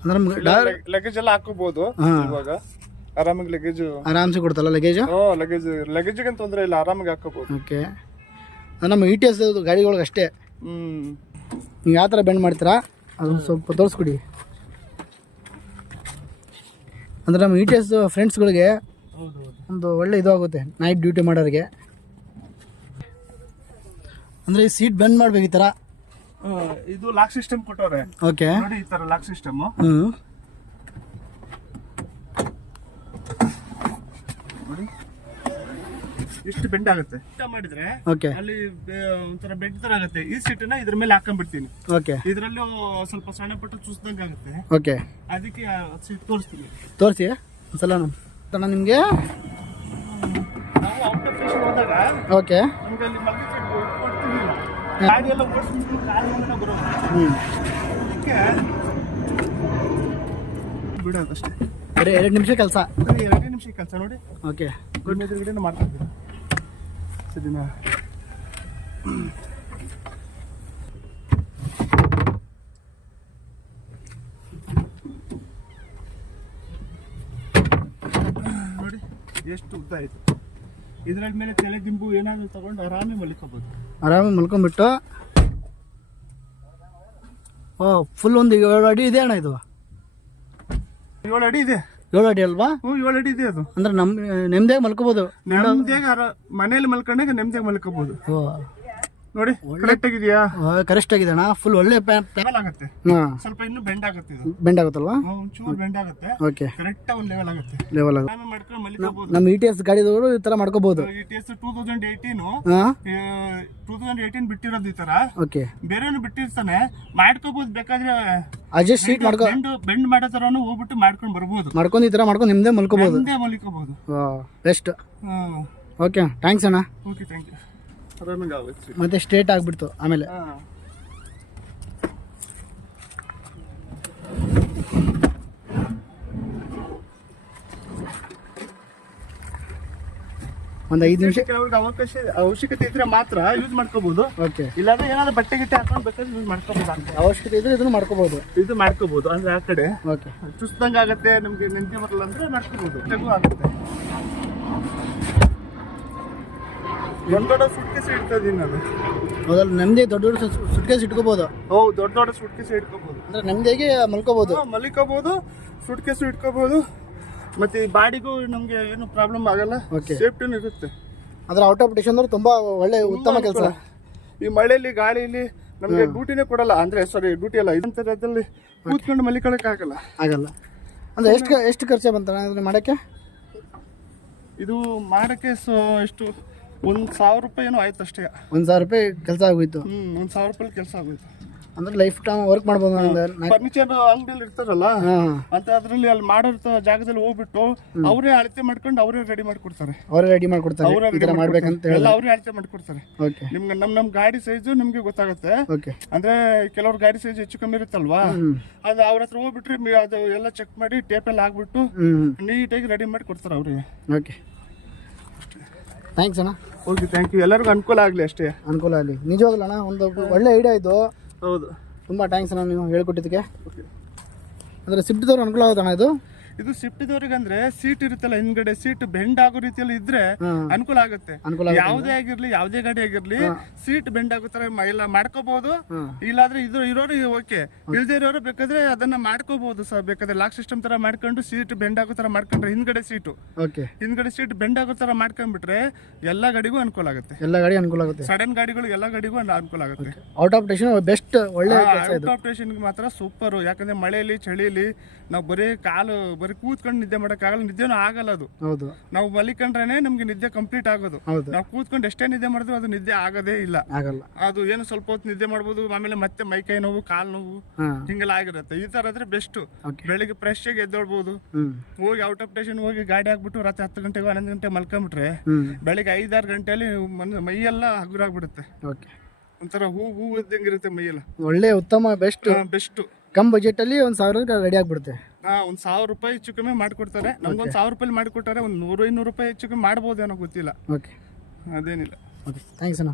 ಅಂದ್ರೆ ನಮ್ಗೆ ಲಗೇಜ್ ಎಲ್ಲ ಹಾಕೋಬಹುದು ಇವಾಗ ಆರಾಮಾಗಿ ಲಗೇಜ್ ಆರಾಮ್ಸೆ ಕೊಡ್ತಲ್ಲ ಲಗೇಜ್. ಲಗೇಜಿಗೆ ತೊಂದರೆ ಇಲ್ಲ, ಆರಾಮಾಗಿ ಹಾಕೋಬಹುದು. ಓಕೆ, ನಮ್ಮ ಇ ಟಿ ಎಸ್ ಗಾಡಿಗಳಿಗೆ ಅಷ್ಟೇ. ನೀವು ಯಾವ ಥರ ಬೆಂಡ್ ಮಾಡ್ತೀರಾ ಅದನ್ನು ಸ್ವಲ್ಪ ತೋರಿಸ್ಕೊಡಿ. ಅಂದರೆ ನಮ್ಮ ಇ ಟಿ ಎಸ್ ಫ್ರೆಂಡ್ಸ್ಗಳಿಗೆ ಒಂದು ಒಳ್ಳೆ ಇದು ಆಗುತ್ತೆ ನೈಟ್ ಡ್ಯೂಟಿ ಮಾಡೋರಿಗೆ. ಅಂದರೆ ಈ ಸೀಟ್ ಬೆಂಡ್ ಮಾಡ್ಬೇಕು ಈ ಥರ. ಇದು ಲಾಕ್ ಸಿಸ್ಟಮ್ ಕೊಟ್ಟವ್ರೆ. ಓಕೆ, ನೋಡಿ ಈ ತರ ಲಾಕ್ ಸಿಸ್ಟಮ್. ನೋಡಿ ಇಷ್ಟು ಬೆಂಡ್ ಆಗುತ್ತೆ. ಮಾಡಿದ್ರೆ ಓಕೆ, ಅಲ್ಲಿ ಒಂಥರ ಬೆಂಡ್ ತರ ಆಗುತ್ತೆ. ಈ ಸೀಟನ್ನ ಇದ್ರ ಮೇಲೆ ಹಾಕೊಂಡ್ಬಿಡ್ತೀನಿ. ಓಕೆ, ಇದ್ರಲ್ಲೂ ಸ್ವಲ್ಪ ಸಣ್ಣ ಪುಟ್ಟ ಚೂಸ್ದಂಗೆ ಆಗುತ್ತೆ. ಓಕೆ, ಅದಕ್ಕೆ ಸೀಟ್ ತೋರಿಸ್ತೀನಿ. ತೋರಿಸಿ ಒಂದ್ಸಲ ನಿಮಗೆ. ನಾವು ಔಟ್ ಆಫ್ ಸ್ಟೇಷನ್ ಹೋದಾಗ ಓಕೆ, ನಮ್ಗೆ ಅಲ್ಲಿ ಕೊಡ್ತಿರ್ಲಿಲ್ಲ. ಗಾಡಿ ಎಲ್ಲ ಓಡಿಸ್ಬಿಟ್ಟು ಗಾಡಿಯಿಂದ ಬರೋದು. ಅದಕ್ಕೆ ಬಿಡೋದಷ್ಟೇ. 2 ನಿಮಿಷ ಕೆಲಸ. 2 ನಿಮಿಷ ಕೆಲಸ. ನೋಡಿ ಓಕೆ, ಗುಡ್ ಎದುರುಗಡೆ ಮಾಡ್ತಿದ್ದೀನಿ ಸರಿನಾ. ನೋಡಿ ಎಷ್ಟು ಉದ್ದ ಆಯ್ತು. ಇದ್ರ ಮೇಲೆ ತಲೆ ದಿಂಬು ಏನಾದ್ರು ತಗೊಂಡು ಆರಾಮಿ ಮಲ್ಕೋಬಹುದು. ಆರಾಮಾಗಿ ಮಲ್ಕೊಂಡ್ಬಿಟ್ಟು. ಓ, ಫುಲ್ ಒಂದು 7 ಅಡಿ ಇದೆ ಅಣ್ಣ ಇದು. 7 ಅಡಿ ಇದೆ. 7 ಅಡಿ ಅಲ್ವಾ? 7 ಅಡಿ ಇದೆ ಅದು. ಅಂದ್ರೆ ನೆಮ್ಮದಿಯಾಗಿ ಮಲ್ಕೋಬಹುದು. ನೆಮ್ಮದಿಯಾಗ ಮನೇಲಿ ಮಲ್ಕೊಂಡಾಗ ನೆಮ್ಮದಿಯಾಗಿ ಮಲ್ಕೋಬಹುದು. ಓ ನೋಡಿ ಕರೆಕ್ಟ್ ಆಗಿದೆಯಾ? ಕರೆಕ್ಟ್ ಆಗಿದೆ ಅಣ್ಣ. ಫುಲ್ ಒಳ್ಳೆ ಲೆವೆಲ್ ಆಗುತ್ತೆ. ಸ್ವಲ್ಪ ಇನ್ನು ಬೆಂಡ್ ಆಗುತ್ತೆ. ಇದು ಬೆಂಡ್ ಆಗುತ್ತಲ್ವಾ? ಒಂಚೂರು ಬೆಂಡ್ ಆಗುತ್ತೆ. ಓಕೆ, ಕರೆಕ್ಟ್ ಒಂದು ಲೆವೆಲ್ ಆಗುತ್ತೆ. ಲೆವೆಲ್ ಆಗುತ್ತೆ. ಮಾಡ್ಕೊಂಡು ಮಲ್ಕೋಬಹುದು. ನಮ್ಮ ಇ ಟಿ ಎಸ್ ಗಾಡಿದವರು ಈ ತರ ಮಾಡ್ಕೋಬಹುದು. ಇ ಟಿ ಎಸ್ 2018 ಬಿಟ್ಟಿರೋದು ಈ ತರ. ಓಕೆ, ಬೇರೆನು ಬಿಟ್ಟಿರ್ತಾನೆ, ಮಾಡ್ಕೋಬಹುದು. ಬೇಕಾದ್ರೆ ಅಡ್ಜಸ್ಟ್ ಸೀಟ್ ಮಾಡ್ಕೊ ಬೆಂಡ್ ಮಾಡೋ ತರನು ಹೋಗ್ಬಿಟ್ಟು ಮಾಡ್ಕೊಂಡು ಬರ್ಬೋದು. ಮಾಡ್ಕೊಂಡು ಈ ತರ ಮಾಡ್ಕೊಂಡು ನಿಮ್ದೇ ಮಲ್ಕೋಬಹುದು. ಮಲ್ಕೋಬಹುದು. ಬೆಸ್ಟ್. ಓಕೆ, ಥ್ಯಾಂಕ್ಸ್ ಅಣ್ಣ. Okay, thank you. ಆರಾಮಾಗಿ ಆಗುತ್ತೆ. ಮತ್ತೆ ಸ್ಟ್ರೇಟ್ ಆಗ್ಬಿಡ್ತು ಆಮೇಲೆ. ಒಂದು 5 ನಿಮಿಷ ಕೆಲವ್ರಿಗೆ ಅವಶ್ಯಕತೆ ಇದ್ರೆ ಮಾತ್ರ ಯೂಸ್ ಮಾಡ್ಕೋಬಹುದು. ಓಕೆ, ಇಲ್ಲಾಂದ್ರೆ ಏನಾದ್ರು ಬಟ್ಟೆ ಗಿಟ್ಟೆ ಹಾಕೊಂಡು ಬೇಕಾದ್ರೆ ಯೂಸ್ ಮಾಡ್ಕೋಬಹುದು. ಅವಶ್ಯಕತೆ ಇದ್ರೆ ಇದನ್ನು ಮಾಡ್ಕೋಬಹುದು. ಇದು ಮಾಡ್ಕೋಬಹುದು. ಅಂದ್ರೆ ಆ ಕಡೆ ಓಕೆ, ಚುಸ್ದಂಗ ಆಗುತ್ತೆ. ನಮ್ಗೆ ನೆಂಜೆ ಬರಲ್ಲ ಅಂದ್ರೆ ಮಾಡ್ಕೋಬಹುದು. ಆಗುತ್ತೆ. ದೊಡ್ಡ ಸುಟ್ಕೇಸ್ ಇಡ್ತದೀನಿ ನಾನು. ಮೊದಲು ನೆಮ್ಮದಿ ದೊಡ್ಡ ಸುಟ್ಕೇಸ್ ಇಟ್ಕೋಬಹುದು. ದೊಡ್ಡ ಸುಟ್ಕೇಸ್ ಇಟ್ಕೋಬಹುದು. ಅಂದ್ರೆ ನೆಮ್ಮದಿಯಾಗಿ ಮಲ್ಕೋಬಹುದು. ಮಲ್ಕೋಬಹುದು. ಸುಟ್ಕೇಸು ಇಟ್ಕೋಬಹುದು. ಮತ್ತೆ ಈ ಬಾಡಿಗೂ ನಮ್ಗೆ ಏನು ಪ್ರಾಬ್ಲಮ್ ಆಗಲ್ಲ. ಸೇಫ್ಟಿನೂ ಇರುತ್ತೆ. ಅದ್ರ ಔಟ್ ಆಫ್ ಸ್ಟೇಷನ್ ತುಂಬಾ ಒಳ್ಳೆ ಉತ್ತಮ ಕೆಲಸ. ಈ ಮಳೆಯಲ್ಲಿ ಗಾಳಿಯಲ್ಲಿ ನಮ್ಗೆ ಡ್ಯೂಟಿನೇ ಕೊಡಲ್ಲ. ಅಂದ್ರೆ ಡ್ಯೂಟಿ ಅಲ್ಲ, ಇದಂತರದಲ್ಲಿ ಕೂತ್ಕೊಂಡು ಮಲಿಕೊಳಕ್ ಆಗಲ್ಲ. ಅಂದ್ರೆ ಎಷ್ಟು ಖರ್ಚು ಬಂತ ಮಾಡಕ್ಕೆ? ಇದು ಮಾಡಕ್ಕೆ ಎಷ್ಟು 1,000 ರೂಪಾಯಿ ಏನೋ ಆಯ್ತು ಅಷ್ಟೇ. 1,000 ರೂಪಾಯಿ ಕೆಲಸ ಆಗೋಯ್ತು. 1,000 ರೂಪಾಯಿ ಕೆಲಸ ಆಗೋಯ್ತು. ಅಂದ್ರೆ ಲೈಫ್ ಟೈಮ್ ವರ್ಕ್ ಮಾಡ್ಬೋದು. ಫರ್ನಿಚರ್ ಅಂಗಡಿಯಲ್ಲಿ ಇರ್ತಾರಲ್ಲ ಅಂತ ಅದ್ರಲ್ಲಿ ಅಲ್ಲಿ ಮಾಡಿರೋ ಜಾಗದಲ್ಲಿ ಹೋಗ್ಬಿಟ್ಟು ಅವರೇ ಅಳತೆ ಮಾಡ್ಕೊಂಡು ಅವರೇ ರೆಡಿ ಮಾಡ್ಕೊಡ್ತಾರೆ. ಅವರೇ ಮಾಡ್ಬೇಕಂತ ಹೇಳಿ ಅವರೇ ಅಳತೆ ಮಾಡ್ಕೊಡ್ತಾರೆ. ನಿಮ್ಗೆ ನಮ್ ಗಾಡಿ ಸೈಜು ನಿಮ್ಗೆ ಗೊತ್ತಾಗುತ್ತೆ. ಅಂದ್ರೆ ಕೆಲವ್ರ ಗಾಡಿ ಸೈಜ್ ಹೆಚ್ಚು ಕಮ್ಮಿ ಇರುತ್ತಲ್ವಾ, ಅದು ಅವ್ರ ಹತ್ರ ಹೋಗ್ಬಿಟ್ರೆ ಅದು ಎಲ್ಲ ಚೆಕ್ ಮಾಡಿ ಟೇಪಲ್ಲಿ ಹಾಕ್ಬಿಟ್ಟು ನೀಟಾಗಿ ರೆಡಿ ಮಾಡಿ ಕೊಡ್ತಾರೆ ಅವ್ರಿಗೆ. ಓಕೆ, ಥ್ಯಾಂಕ್ಸ್ ಅಣ್ಣ. Okay, thank you. ಎಲ್ಲರಿಗೂ ಅನುಕೂಲ ಆಗಲಿ ಅಷ್ಟೇ. ಅನುಕೂಲ ಆಗಲಿ. ನಿಜವಾಗ್ಲೂ ಅಣ್ಣ ಒಂದು ಒಳ್ಳೆ ಐಡಿಯಾ ಇದು. ಹೌದು, ತುಂಬ ಥ್ಯಾಂಕ್ಸ್ ಅಣ್ಣ ನೀವು ಹೇಳ್ಕೊಟ್ಟಿದ್ದಕ್ಕೆ. ಅಂದರೆ ಸ್ವಿಫ್ಟ್ದವ್ರು ಅನುಕೂಲ ಆಗುತ್ತಣ್ಣ ಇದು. ಇದು ಸ್ವಿಫ್ಟ್ದವ್ರಿಗೆ ಅಂದ್ರೆ ಸೀಟ್ ಇರುತ್ತಲ್ಲ ಹಿಂದ್ಗಡೆ, ಸೀಟ್ ಬೆಂಡ್ ಆಗೋ ರೀತಿಯಲ್ಲಿ ಇದ್ರೆ ಅನುಕೂಲ ಆಗುತ್ತೆ. ಯಾವುದೇ ಆಗಿರ್ಲಿ, ಯಾವುದೇ ಗಾಡಿ ಆಗಿರ್ಲಿ, ಸೀಟ್ ಬೆಂಡ್ ಆಗೋ ತರ ಎಲ್ಲ ಮಾಡ್ಕೋಬಹುದು. ಇಲ್ಲಾದ್ರೆ ಇದು ಇರೋರು ಓಕೆ, ಇಲ್ದೇ ಇರೋರು ಬೇಕಾದ್ರೆ ಅದನ್ನ ಮಾಡ್ಕೋಬಹುದು. ಬೇಕಾದ್ರೆ ಲಾಕ್ ಸಿಸ್ಟಮ್ ತರ ಮಾಡ್ಕೊಂಡು ಸೀಟ್ ಬೆಂಡ್ ಆಗೋ ತರ ಮಾಡ್ಕೊಂಡ್ರೆ ಹಿಂದ್ಗಡೆ ಸೀಟ್ ಬೆಂಡ್ ಆಗೋ ತರ ಮಾಡ್ಕೊಂಡ್ಬಿಟ್ರೆ ಎಲ್ಲಾ ಗಾಡಿಗೂ ಅನುಕೂಲ ಆಗುತ್ತೆ. ಸಡನ್ ಗಾಡಿಗಳು ಎಲ್ಲಾ ಗಾಡಿಗೂ ಅನುಕೂಲ ಆಗುತ್ತೆ. Out of station best. ಒಳ್ಳೆ ಔಟ್ ಆಫ್ ಸ್ಟೇಷನ್ ಮಾತ್ರ ಸೂಪರ್. ಯಾಕಂದ್ರೆ ಮಳೆಯಲ್ಲಿ ಚಳಿಯಲ್ಲಿ ನಾವು ಬರೀ ಕೂತ್ಕೊಂಡು ನಿದ್ದೆ ಮಾಡಕ್ಕಾಗಲ್ಲ. ನಿದ್ದೆನೂ ಆಗಲ್ಲ. ಅದು ನಾವು ಮಲಿಕೊಂಡ್ರೇನೆ ನಮ್ಗೆ ನಿದ್ದೆ ಕಂಪ್ಲೀಟ್ ಆಗೋದು. ನಾವು ಕೂತ್ಕೊಂಡು ಎಷ್ಟೇ ನಿದ್ದೆ ಮಾಡಿದ್ರು ಅದು ನಿದ್ದೆ ಆಗೋದೇ ಇಲ್ಲ. ಅದು ಏನು ಸ್ವಲ್ಪ ಹೊತ್ತು ನಿದ್ದೆ ಮಾಡ್ಬೋದು, ಆಮೇಲೆ ಮತ್ತೆ ಮೈಕೈ ನೋವು, ಕಾಲು ನೋವು ಹಿಂಗೆಲ್ಲ ಆಗಿರುತ್ತೆ. ಈ ತರ ಆದ್ರೆ ಬೆಸ್ಟ್. ಬೆಳಿಗ್ಗೆ ಫ್ರೆಶ್ ಆಗಿ ಎದ್ದೊಳ್ಬಹುದು. ಹೋಗಿ ಔಟ್ ಆಫ್ ಸ್ಟೇಷನ್ ಹೋಗಿ ಗಾಡಿ ಹಾಕ್ಬಿಟ್ಟು ರಾತ್ರಿ 10 ಗಂಟೆಗೆ 11 ಗಂಟೆ ಮಲ್ಕೊಂಡ್ಬಿಟ್ರೆ ಬೆಳಿಗ್ಗೆ 5-6 ಗಂಟೆಯಲ್ಲಿ ಮೈಯೆಲ್ಲ ಹಗುರಾಗ್ಬಿಡುತ್ತೆ. ಒಂಥರ ಹೂ ಇದ್ದಂಗಿರುತ್ತೆ ಮೈಯೆಲ್ಲ. ಒಳ್ಳೆ ಉತ್ತಮ ಬೆಸ್ಟ್. ಕಮ್ ಬಜೆಟ್ ಅಲ್ಲಿ 1,000 ರೆಡಿ ಆಗ್ಬಿಡುತ್ತೆ. 1,000 ರೂಪಾಯಿ ಹೆಚ್ಚು ಕಮ್ಮಿ ಮಾಡ್ಕೊಡ್ತಾರೆ. ನಮ್ಗೆ 1,000 ರೂಪಾಯಿ ಮಾಡಿಕೊಟ್ಟಾರೆ 100-200 ರೂಪಾಯಿ ಹೆಚ್ಚು ಕಮ್ಮಿ ಮಾಡ್ಬೋದು ಏನೋ ಗೊತ್ತಿಲ್ಲ. ಅದೇನಿಲ್ಲ. ಥ್ಯಾಂಕ್ಸ್ ಅಣ್ಣ.